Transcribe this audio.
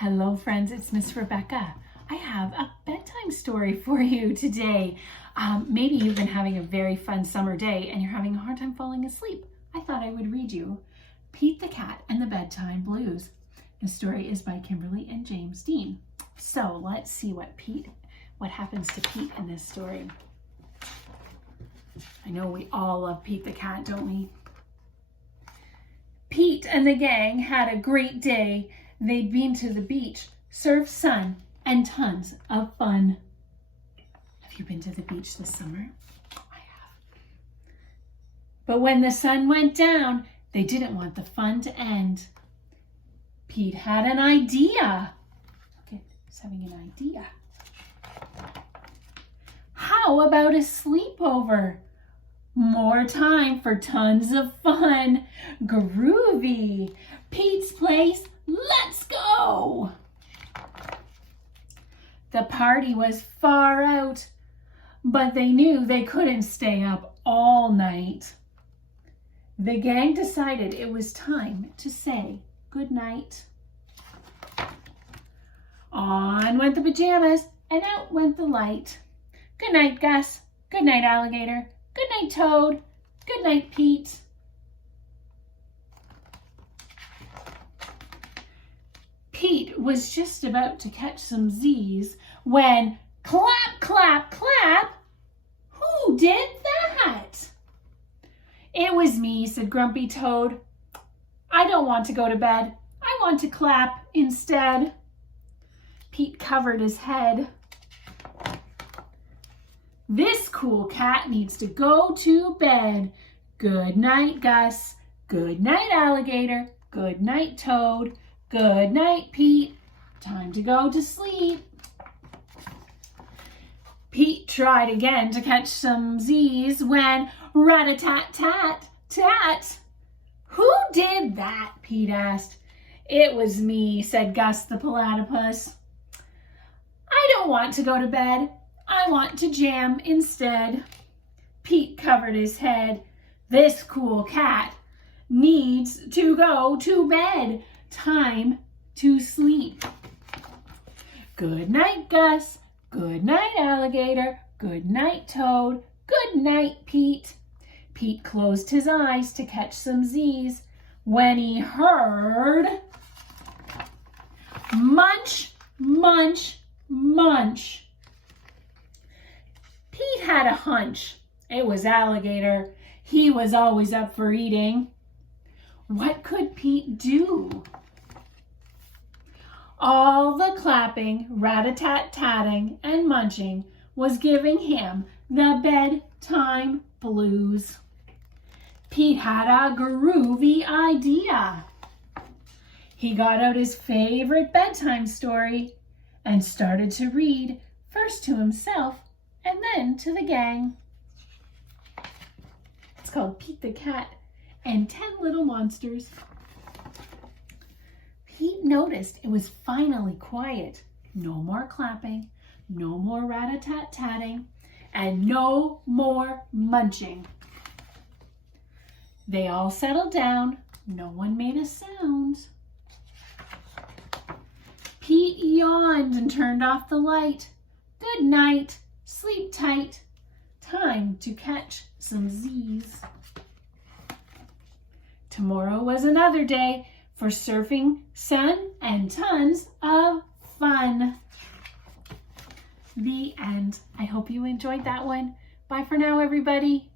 Hello friends, it's Miss Rebecca. I have a bedtime story for you today. Maybe you've been having a very fun summer day and you're having a hard time falling asleep. I thought I would read you Pete the Cat and the Bedtime Blues. The story is by Kimberly and James Dean. So let's see what happens to Pete in this story. I know we all love Pete the Cat, don't we? Pete and the gang had a great day. They'd been to the beach, surfed sun, and tons of fun. Have you been to the beach this summer? I have. But when the sun went down, they didn't want the fun to end. Pete had an idea. Okay, he's having an idea. How about a sleepover? More time for tons of fun. Groovy. Pete's place. Let's go! The party was far out, but they knew they couldn't stay up all night. The gang decided it was time to say goodnight. On went the pajamas and out went the light. Good night, Gus. Good night, Alligator. Good night, Toad. Good night, Pete. Pete was just about to catch some Z's when clap, clap, clap. Who did that? It was me, said Grumpy Toad. I don't want to go to bed. I want to clap instead. Pete covered his head. This cool cat needs to go to bed. Good night, Gus. Good night, Alligator. Good night, Toad. Good night, Pete. Time to go to sleep. Pete tried again to catch some Z's when rat-a-tat-tat-tat. Who did that? Pete asked. It was me, said Gus the platypus. I don't want to go to bed. I want to jam instead. Pete covered his head. This cool cat needs to go to bed. Time to sleep. Good night, Gus. Good night, Alligator. Good night, Toad. Good night, Pete. Pete closed his eyes to catch some Z's when he heard munch, munch, munch. Pete had a hunch. It was Alligator. He was always up for eating. What could Pete do? All the clapping, rat-a-tat-tatting, and munching was giving him the bedtime blues. Pete had a groovy idea. He got out his favorite bedtime story and started to read, first to himself and then to the gang. It's called Pete the Cat and 10 Little Monsters. Pete noticed it was finally quiet. No more clapping, no more rat-a-tat-tatting, and no more munching. They all settled down. No one made a sound. Pete yawned and turned off the light. Good night. Sleep tight. Time to catch some Z's. Tomorrow was another day for surfing, sun, and tons of fun. The end. I hope you enjoyed that one. Bye for now, everybody.